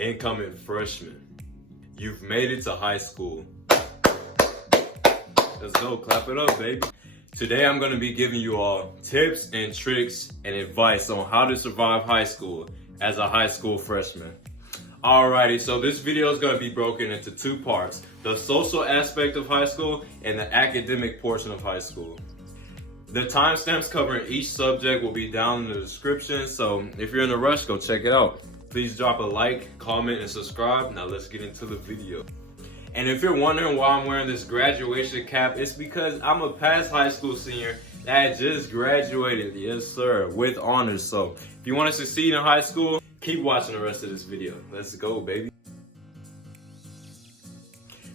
incoming freshman. You've made it to high school. Let's go, clap it up, baby. Today I'm gonna be giving you all tips and tricks and advice on how to survive high school as a high school freshman. Alrighty, so this video is gonna be broken into two parts: the social aspect of high school and the academic portion of high school. The timestamps covering each subject will be down in the description, so if you're in a rush, go check it out. Please drop a like, comment, and subscribe. Now let's get into the video. And if you're wondering why I'm wearing this graduation cap, it's because I'm a past high school senior that just graduated, yes sir, with honors. So if you want to succeed in high school, keep watching the rest of this video. Let's go, baby.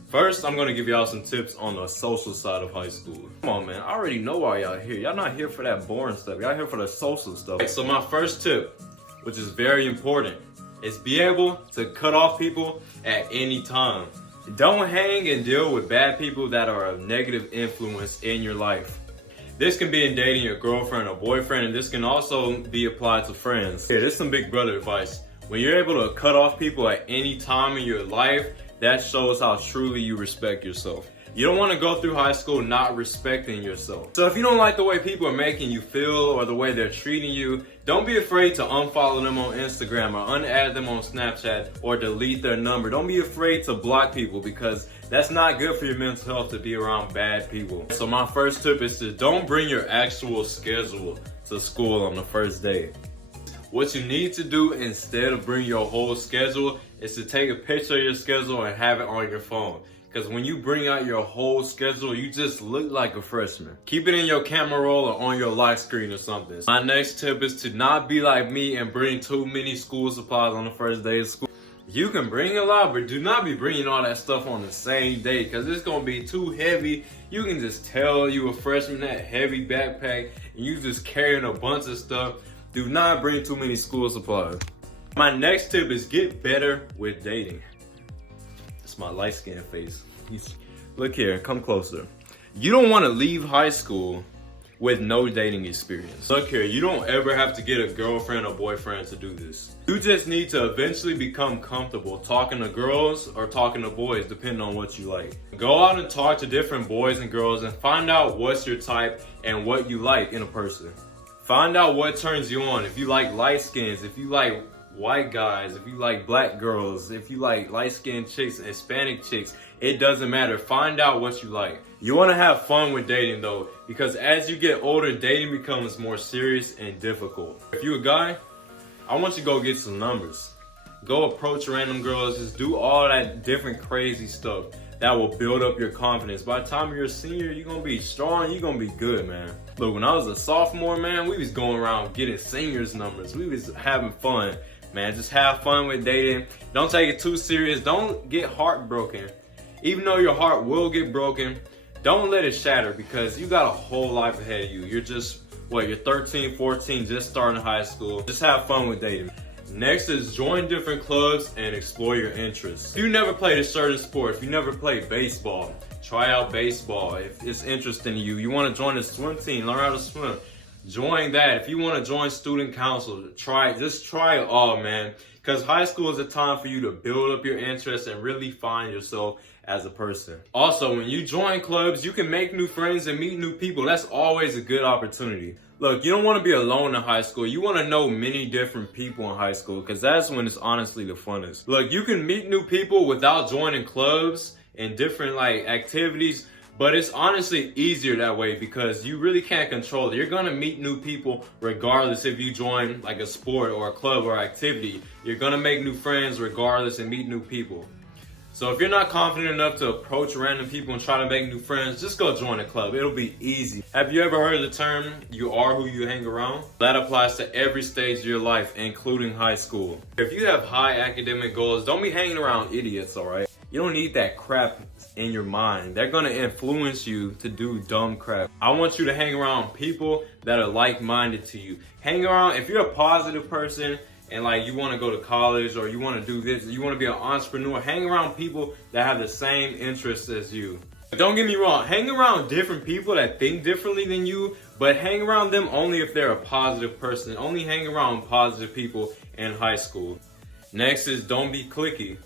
First, I'm gonna give y'all some tips on the social side of high school. Come on, man, I already know why y'all here. Y'all not here for that boring stuff. Y'all here for the social stuff. So my first tip, which is very important, is be able to cut off people at any time. Don't hang and deal with bad people that are a negative influence in your life. This can be in dating your girlfriend or boyfriend, and this can also be applied to friends. Yeah, this is some big brother advice. When you're able to cut off people at any time in your life, that shows how truly you respect yourself. You don't want to go through high school not respecting yourself. So if you don't like the way people are making you feel or the way they're treating you, don't be afraid to unfollow them on Instagram or unadd them on Snapchat or delete their number. Don't be afraid to block people, because that's not good for your mental health to be around bad people. So my first tip is to don't bring your actual schedule to school on the first day. What you need to do instead of bringing your whole schedule is to take a picture of your schedule and have it on your phone. Because when you bring out your whole schedule, you just look like a freshman. Keep it in your camera roll or on your lock screen or something. My next tip is to not be like me and bring too many school supplies on the first day of school. You can bring a lot, but do not be bringing all that stuff on the same day, because it's going to be too heavy. You can just tell you a freshman, that heavy backpack, and you just carrying a bunch of stuff. Do not bring too many school supplies. My next tip is get better with dating. It's my light skin face. Look here, come closer. You don't want to leave high school with no dating experience. Look here, you don't ever have to get a girlfriend or boyfriend to do this. You just need to eventually become comfortable talking to girls or talking to boys, depending on what you like. Go out and talk to different boys and girls and find out what's your type and what you like in a person. Find out what turns you on. If you like light skins, if you like white guys, if you like black girls, if you like light-skinned chicks, Hispanic chicks, it doesn't matter. Find out what you like. You want to have fun with dating though, because as you get older, dating becomes more serious and difficult. If you're a guy, I want you to go get some numbers. Go approach random girls, just do all that different crazy stuff that will build up your confidence. By the time you're a senior, you're gonna be strong, you're gonna be good, man. Look, when I was a sophomore, man, we was going around getting seniors numbers. We was having fun. Man, just have fun with dating. Don't take it too serious. Don't get heartbroken. Even though your heart will get broken, don't let it shatter, because you got a whole life ahead of you. You're just, you're 13, 14, just starting high school. Just have fun with dating. Next is join different clubs and explore your interests. If you never played a certain sport, if you never played baseball, try out baseball. If it's interesting to you, you want to join a swim team, learn how to swim. Join that. If you want to join student council, just try it all, man. Because high school is a time for you to build up your interests and really find yourself as a person. Also, when you join clubs, you can make new friends and meet new people. That's always a good opportunity. Look, you don't want to be alone in high school. You want to know many different people in high school, because that's when it's honestly the funnest. Look, you can meet new people without joining clubs and different activities. But it's honestly easier that way, because you really can't control it. You're gonna meet new people regardless if you join like a sport or a club or activity. You're gonna make new friends regardless and meet new people. So if you're not confident enough to approach random people and try to make new friends, just go join a club. It'll be easy. Have you ever heard of the term, you are who you hang around? That applies to every stage of your life, including high school. If you have high academic goals, don't be hanging around idiots, all right? You don't need that crap in your mind. They're gonna influence you to do dumb crap. I want you to hang around people that are like-minded to you. Hang around, if you're a positive person and you wanna go to college or you wanna do this, you wanna be an entrepreneur, hang around people that have the same interests as you. Don't get me wrong, hang around different people that think differently than you, but hang around them only if they're a positive person. Only hang around positive people in high school. Next is don't be cliquey.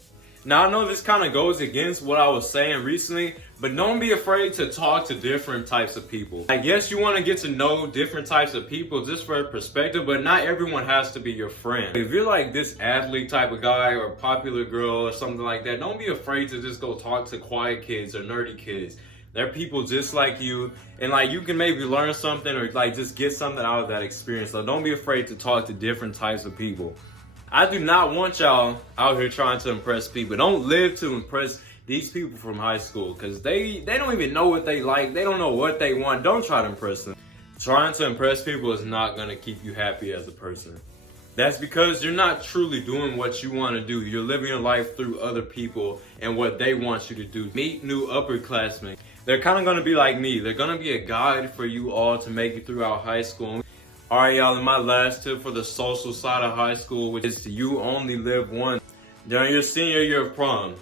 Now I know this kind of goes against what I was saying recently, but don't be afraid to talk to different types of people. I guess you want to get to know different types of people just for perspective, but not everyone has to be your friend. If you're like this athlete type of guy or popular girl or something like that, don't be afraid to just go talk to quiet kids or nerdy kids. They're people just like you, and like you can maybe learn something or like just get something out of that experience. So don't be afraid to talk to different types of people. I do not want y'all out here trying to impress people. Don't live to impress these people from high school, because they don't even know what they like. They don't know what they want. Don't try to impress them. Trying to impress people is not going to keep you happy as a person. That's because you're not truly doing what you want to do. You're living your life through other people and what they want you to do. Meet new upperclassmen. They're kind of going to be like me. They're going to be a guide for you all to make it throughout high school. All right, y'all, and my last tip for the social side of high school, which is you only live once. During your senior year of prom,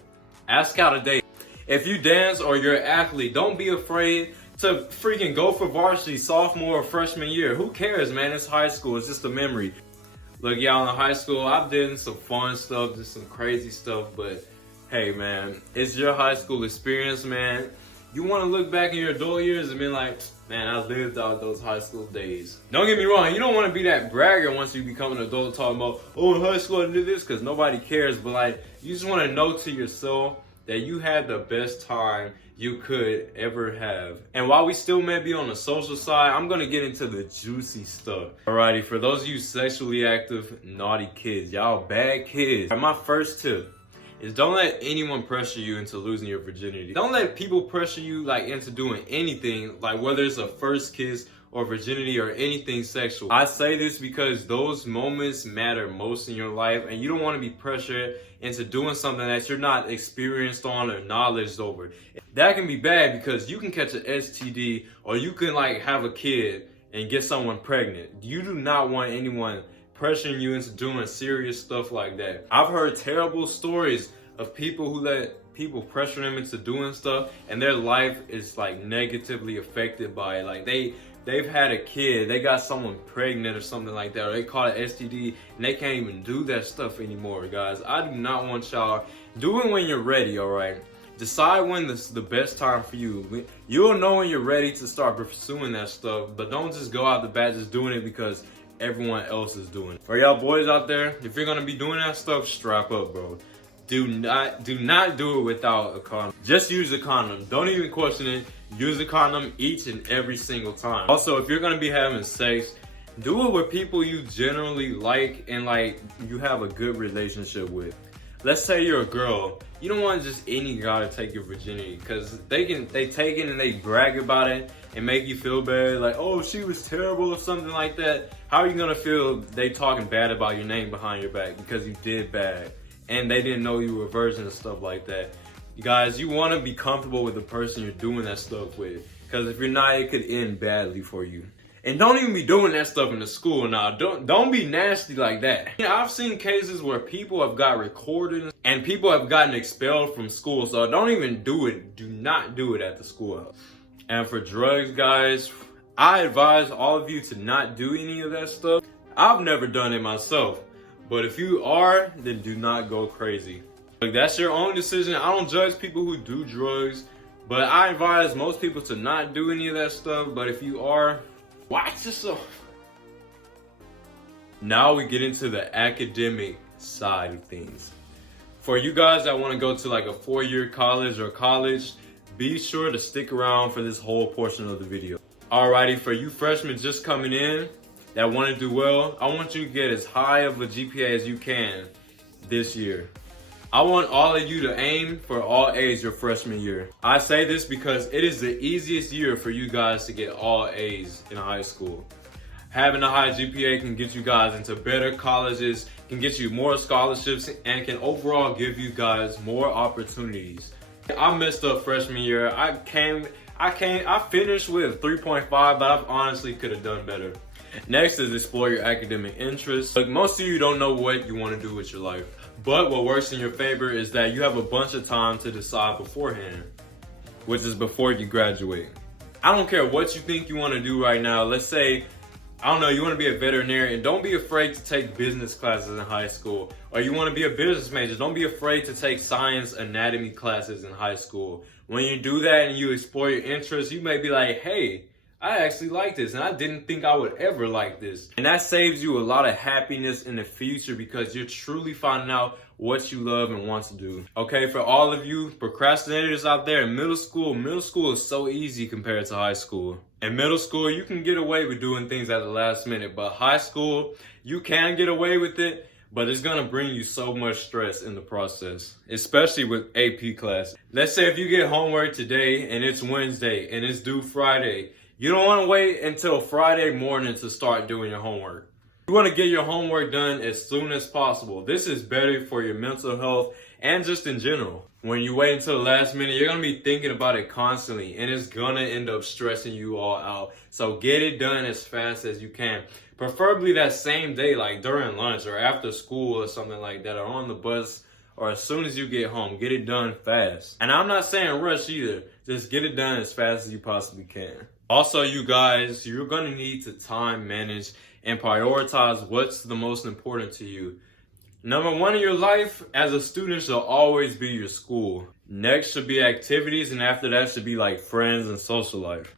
ask out a date. If you dance or you're an athlete, don't be afraid to freaking go for varsity sophomore or freshman year. Who cares, man? It's high school. It's just a memory. Look, y'all, in high school, I've done some fun stuff, just some crazy stuff, but hey, man, it's your high school experience, man. You want to look back in your adult years and be like, man, I lived out those high school days. Don't get me wrong, you don't want to be that bragger once you become an adult talking about, oh, in high school I did this, because nobody cares. But like, you just want to know to yourself that you had the best time you could ever have. And while we still may be on the social side, I'm going to get into the juicy stuff. Alrighty, for those of you sexually active, naughty kids, y'all bad kids. My first tip is don't let anyone pressure you into losing your virginity. Don't let people pressure you like into doing anything, like whether it's a first kiss or virginity or anything sexual. I say this because those moments matter most in your life, and you don't want to be pressured into doing something that you're not experienced on or knowledge over. That can be bad because you can catch an STD or you can like have a kid and get someone pregnant. You do not want anyone pressuring you into doing serious stuff like that. I've heard terrible stories of people who let people pressure them into doing stuff and their life is like negatively affected by it. Like they've had a kid, they got someone pregnant or something like that, or they caught an STD and they can't even do that stuff anymore, guys. I do not want y'all. Do it when you're ready, all right? Decide when this is the best time for you. You'll know when you're ready to start pursuing that stuff, but don't just go out the bat just doing it because everyone else is doing it. For y'all boys out there, if you're gonna be doing that stuff, strap up, bro. Do not do it without a condom. Just use a condom. Don't even question it. Use a condom each and every single time. Also, if you're gonna be having sex, do it with people you generally like and like you have a good relationship with. Let's say you're a girl. You don't want just any guy to take your virginity, because they take it and they brag about it and make you feel bad, like, oh, she was terrible or something like that. How are you gonna feel they talking bad about your name behind your back because you did bad and they didn't know you were a virgin and stuff like that? You guys, you want to be comfortable with the person you're doing that stuff with, because if you're not, it could end badly for you. And don't even be doing that stuff in the school now. Don't be nasty like that. Yeah, I've seen cases where people have got recorded and people have gotten expelled from school. So don't even do it. Do not do it at the schoolhouse. And for drugs, guys, I advise all of you to not do any of that stuff. I've never done it myself. But if you are, then do not go crazy. Like, that's your own decision. I don't judge people who do drugs, but I advise most people to not do any of that stuff. But if you are, watch yourself. Now we get into the academic side of things. For you guys that want to go to like a 4-year college or college, be sure to stick around for this whole portion of the video. Alrighty, for you freshmen just coming in that want to do well, I want you to get as high of a GPA as you can this year. I want all of you to aim for all A's your freshman year. I say this because it is the easiest year for you guys to get all A's in high school. Having a high GPA can get you guys into better colleges, can get you more scholarships, and can overall give you guys more opportunities. I messed up freshman year. I finished with 3.5, but I honestly could have done better. Next is explore your academic interests. Like, most of you don't know what you want to do with your life, but what works in your favor is that you have a bunch of time to decide beforehand, which is before you graduate. I don't care what you think you want to do right now. Let's say I don't know, you want to be a veterinarian, don't be afraid to take business classes in high school. Or you want to be a business major, don't be afraid to take science anatomy classes in high school. When you do that and you explore your interests, you may be like, hey, I actually like this and I didn't think I would ever like this. And that saves you a lot of happiness in the future because you're truly finding out what you love and want to do. Okay, for all of you procrastinators out there in middle school is so easy compared to high school. In middle school, you can get away with doing things at the last minute, but high school, you can get away with it, but it's gonna bring you so much stress in the process, especially with AP class. Let's say if you get homework today and it's Wednesday and it's due Friday, you don't wanna wait until Friday morning to start doing your homework. You wanna get your homework done as soon as possible. This is better for your mental health and just in general. When you wait until the last minute, you're gonna be thinking about it constantly and it's gonna end up stressing you all out. So get it done as fast as you can. Preferably that same day, like during lunch or after school or something like that, or on the bus, or as soon as you get home. Get it done fast. And I'm not saying rush either. Just get it done as fast as you possibly can. Also, you guys, you're gonna need to time manage and prioritize what's the most important to you. Number one in your life as a student should always be your school. Next should be activities, and after that should be like friends and social life.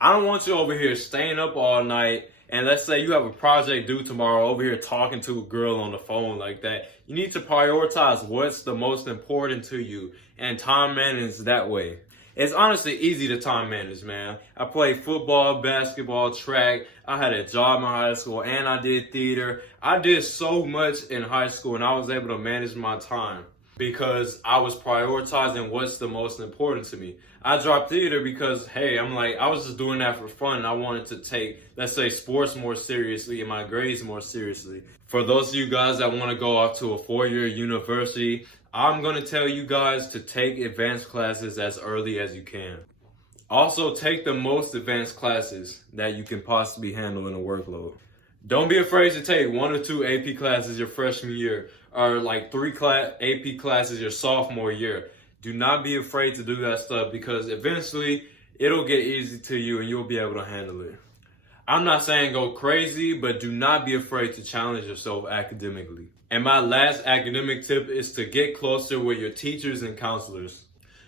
I don't want you over here staying up all night and let's say you have a project due tomorrow over here talking to a girl on the phone like that. You need to prioritize what's the most important to you and time manage that way. It's honestly easy to time manage, man. I played football, basketball, track. I had a job in high school and I did theater. I did so much in high school and I was able to manage my time because I was prioritizing what's the most important to me. I dropped theater because, hey, I was just doing that for fun and I wanted to take, let's say, sports more seriously and my grades more seriously. For those of you guys that want to go off to a 4-year university, I'm going to tell you guys to take advanced classes as early as you can. Also, take the most advanced classes that you can possibly handle in a workload. Don't be afraid to take 1 or 2 AP classes your freshman year or like 3 AP classes your sophomore year. Do not be afraid to do that stuff because eventually it'll get easy to you and you'll be able to handle it. I'm not saying go crazy, but do not be afraid to challenge yourself academically. And my last academic tip is to get closer with your teachers and counselors.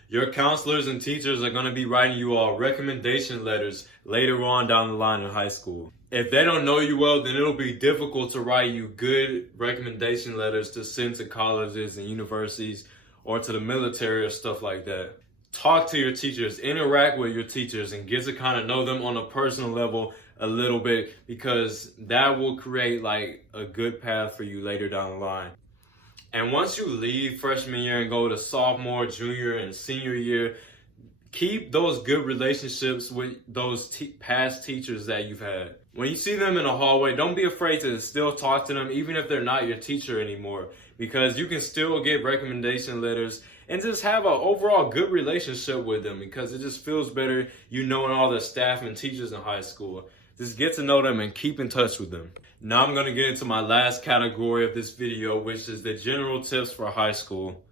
Your counselors and teachers are going to be writing you all recommendation letters later on down the line in high school. If they don't know you well, then it'll be difficult to write you good recommendation letters to send to colleges and universities or to the military or stuff like that. Talk to your teachers, interact with your teachers, and get to kind of know them on a personal level a little bit because that will create like a good path for you later down the line. And once you leave freshman year and go to sophomore, junior, and senior year, keep those good relationships with those past teachers that you've had. When you see them in a hallway, don't be afraid to still talk to them even if they're not your teacher anymore because you can still get recommendation letters and just have an overall good relationship with them because it just feels better you knowing all the staff and teachers in high school. Just get to know them and keep in touch with them. Now I'm going to get into my last category of this video, which is the general tips for high school.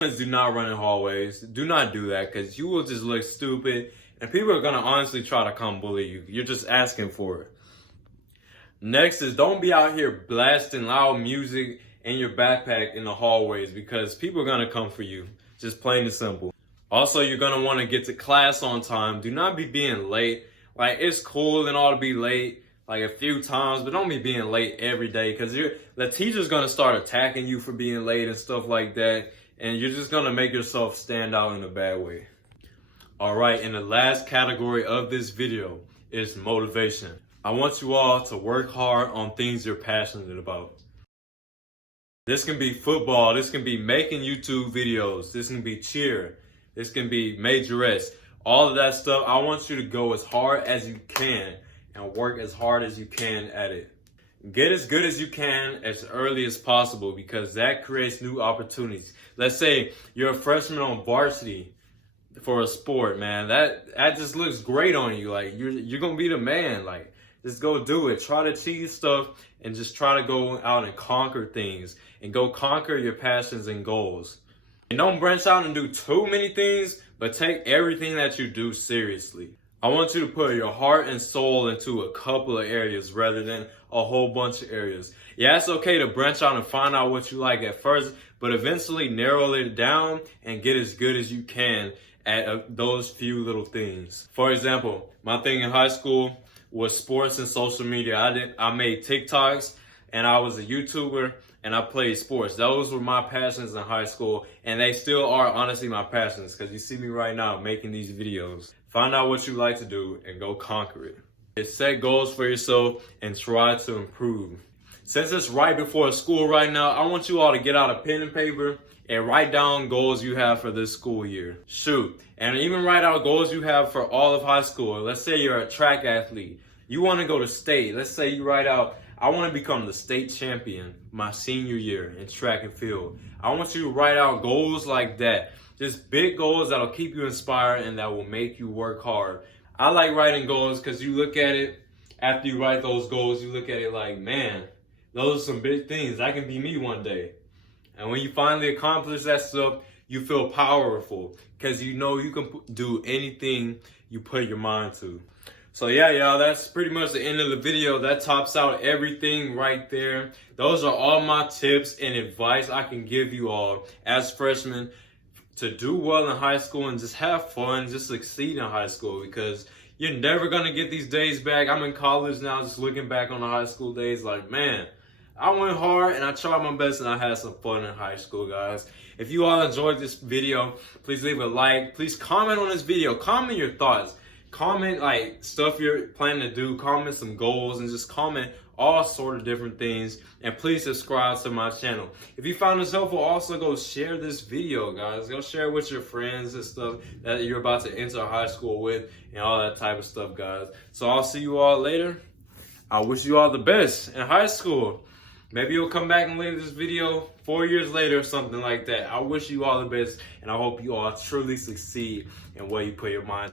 Do not run in hallways. Do not do that because you will just look stupid and people are going to honestly try to come bully you. You're just asking for it. Next is don't be out here blasting loud music in your backpack in the hallways because people are going to come for you. Just plain and simple. Also, you're going to want to get to class on time. Do not be being late. Like, it's cool and all to be late like a few times, but don't be being late every day because the teacher's going to start attacking you for being late and stuff like that. And you're just going to make yourself stand out in a bad way. All right, and the last category of this video is motivation. I want you all to work hard on things you're passionate about. This can be football. This can be making YouTube videos. This can be cheer. This can be majorettes. All of that stuff, I want you to go as hard as you can and work as hard as you can at it. Get as good as you can as early as possible because that creates new opportunities. Let's say you're a freshman on varsity for a sport, man. That just looks great on you. Like you're gonna be the man. Like just go do it. Try to achieve stuff and just try to go out and conquer things and go conquer your passions and goals. And don't branch out and do too many things, but take everything that you do seriously. I want you to put your heart and soul into a couple of areas rather than a whole bunch of areas. Yeah, it's okay to branch out and find out what you like at first, but eventually narrow it down and get as good as you can at those few little things. For example, my thing in high school was sports and social media. I made TikToks and I was a YouTuber and I played sports. Those were my passions in high school, and they still are honestly my passions, because you see me right now making these videos. Find out what you like to do and go conquer it. Set goals for yourself and try to improve. Since it's right before school right now, I want you all to get out a pen and paper and write down goals you have for this school year. Shoot, and even write out goals you have for all of high school. Let's say you're a track athlete. You want to go to state. Let's say you write out, I want to become the state champion my senior year in track and field. I want you to write out goals like that. Just big goals that'll keep you inspired and that will make you work hard. I like writing goals because you look at it, after you write those goals, you look at it like, man, those are some big things. That can be me one day. And when you finally accomplish that stuff, you feel powerful because you know you can do anything you put your mind to. So yeah, y'all, that's pretty much the end of the video. That tops out everything right there. Those are all my tips and advice I can give you all as freshmen to do well in high school and just have fun, just succeed in high school, because you're never going to get these days back. I'm in college now, just looking back on the high school days like, man, I went hard and I tried my best and I had some fun in high school, guys. If you all enjoyed this video, please leave a like. Please comment on this video. Comment your thoughts. Comment like stuff you're planning to do. Comment some goals and just comment all sort of different things. And please subscribe to my channel. If you found this helpful, also go share this video, guys. Go share it with your friends and stuff that you're about to enter high school with and all that type of stuff, guys. So I'll see you all later. I wish you all the best in high school. Maybe you'll come back and leave this video 4 years later or something like that. I wish you all the best, and I hope you all truly succeed in what you put your mind